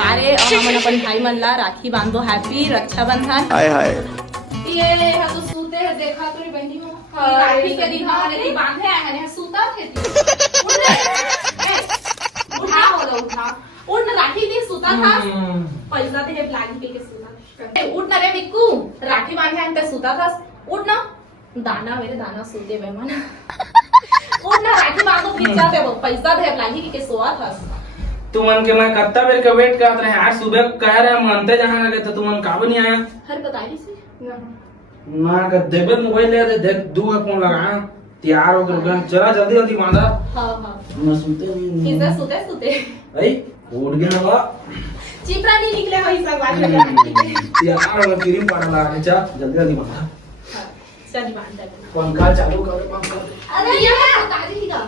तिहारे और हमन अपन भाई मन ला राखी बांधो हैप्पी रक्षाबंधन। हाय हाय ये हा तो सूते है देखा तोरी बहनी हो राखी के दिन हमने ती बांधे आए हैं सूता थे उठा हो उठा उठ न राखी दिन सूता था पैसा दे लागी के सूता उठ न रे मिक्कू राखी बांधे आए ते सूता था उठ ना दाना मेरे दाना सूते बेमान उठ ना राखी बांधो फिर जाते वो पैसा दे लागी के सोआ था तू मन के मैं कत्ता बेर का वेट करत रहे आज सुबह कह रहे मनते जहां लगे तो तू मन काब नहीं आया हर बताई से ना का देबे मोबाइल ले देख दू फोन लगा तैयार हो गए चला जल्दी जल्दी बांधा हां हां मैं सुनते नहीं किसे सूते सूते भाई उठ गया बा चिपरा नहीं निकले होई सब बात लगा तैयार हो क्रीम पाउडर लगा के जा जल्दी जल्दी बांधा चल बांध दे पंखा चालू कर पंखा अरे ये बता दी का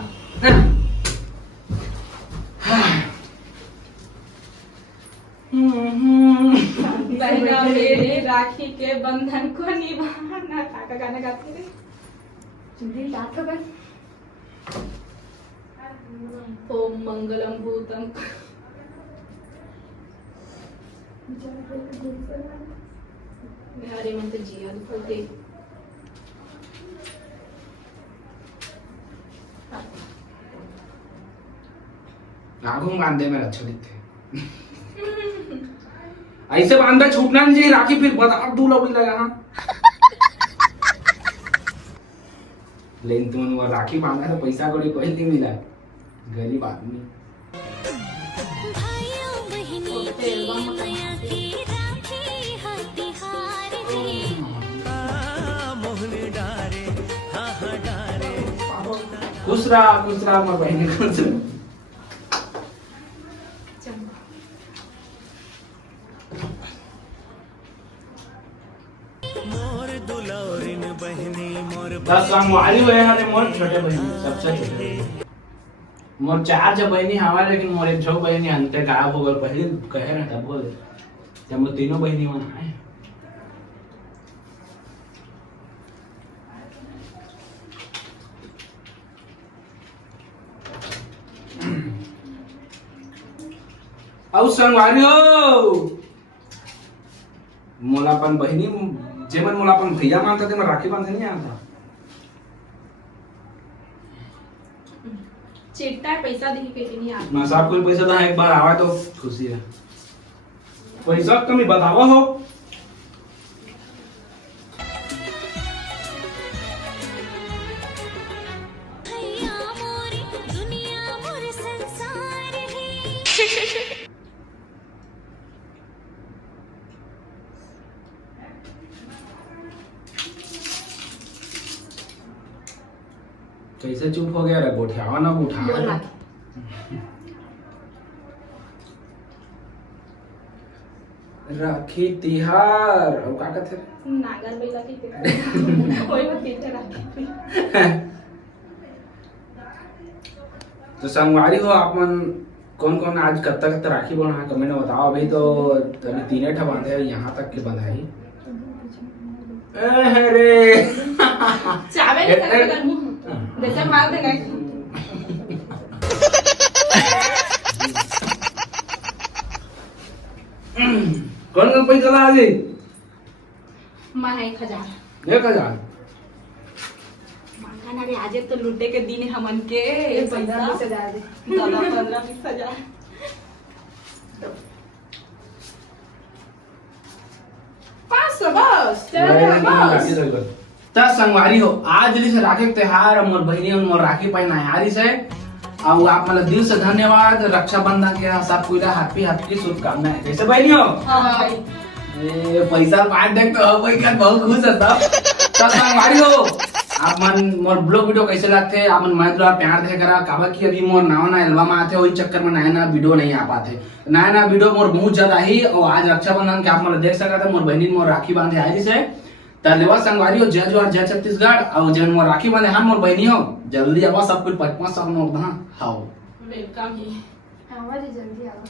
बहना मेरे राखी के बंधन को निभाना काका गाना गाते थे दिल रात हो गए ओम मंगलम भूतम हरे मंत्र जिया बोलते आगू बांधे में अच्छा दिखते ऐसे बांधा छूटना नहीं चाहिए राखी फिर बता दू लौड़ी लगा हाँ लेकिन तुम वो राखी बांधा तो पैसा कौड़ी कोई नहीं मिला गरीब आदमी खुश रहा मैं बहनी खुश रहा दस संगवारी हुए हमारे मोर छोटे बहनी सबसे छोटे मोर चार जब बहनी हवा लेकिन मोर एक छो बहनी अंते गायब हो गए पहले कहे ना तब बोले जब मोर तीनों बहनी वहां आए औ संगवारी हो मोलापन बहनी जेमन मोलापन भैया मानता थे मैं राखी बांधे नहीं आता चिट्टा पैसा दी के नहीं आता ना साहब कोई पैसा था एक बार आवा तो खुशी है पैसा कमी बतावा हो कैसे चुप हो गया रे गोठियावा ना उठा बोल रहा राखी तिहार और का कहते नागर बैला की कोई मत पीछे राखी तो संगवारी हो आप मन कौन कौन आज कब तक राखी बना कमेंट में बताओ अभी तो अभी तीन ठा बांधे हैं यहाँ तक के बंधाई अरे चावे नहीं कर मुंह जैसे मार देना कौन कौन पैसा ला आज मैं 1000 1000 मांगा ना रे आज तो लुटे के दिन हमन के 15-20 दे 15-20 500 बस बस त संगवारी हो आज से राखी के त्योहार और मोर बहनी और मोर राखी पहना यारी से और आप मतलब दिल से धन्यवाद रक्षाबंधन के सब कोई हैप्पी हैप्पी शुभकामनाएं कैसे बहनी हो हां भाई ए पैसा बांट देख तो भाई का बहुत खुश है सब संगवारी हो आप मन मोर ब्लॉग वीडियो कैसे लगते आप मन मैं द्वारा प्यार दे करा काबा की अभी मोर नया एल्बम आते वही चक्कर में नया वीडियो नहीं आ पाते नया वीडियो मोर बहुत ज्यादा ही और आज रक्षाबंधन के आप मतलब देख सकते मोर बहनी मोर राखी बांधे आई से धन्यवाद संगवारी हो जय जोहार जय छत्तीसगढ़ और जन मोर राखी बांधे हम मोर बहनी हो जल्दी आवा सब कुछ 55 नोट हाँ हाओ वेलकम ही आवा जल्दी आवा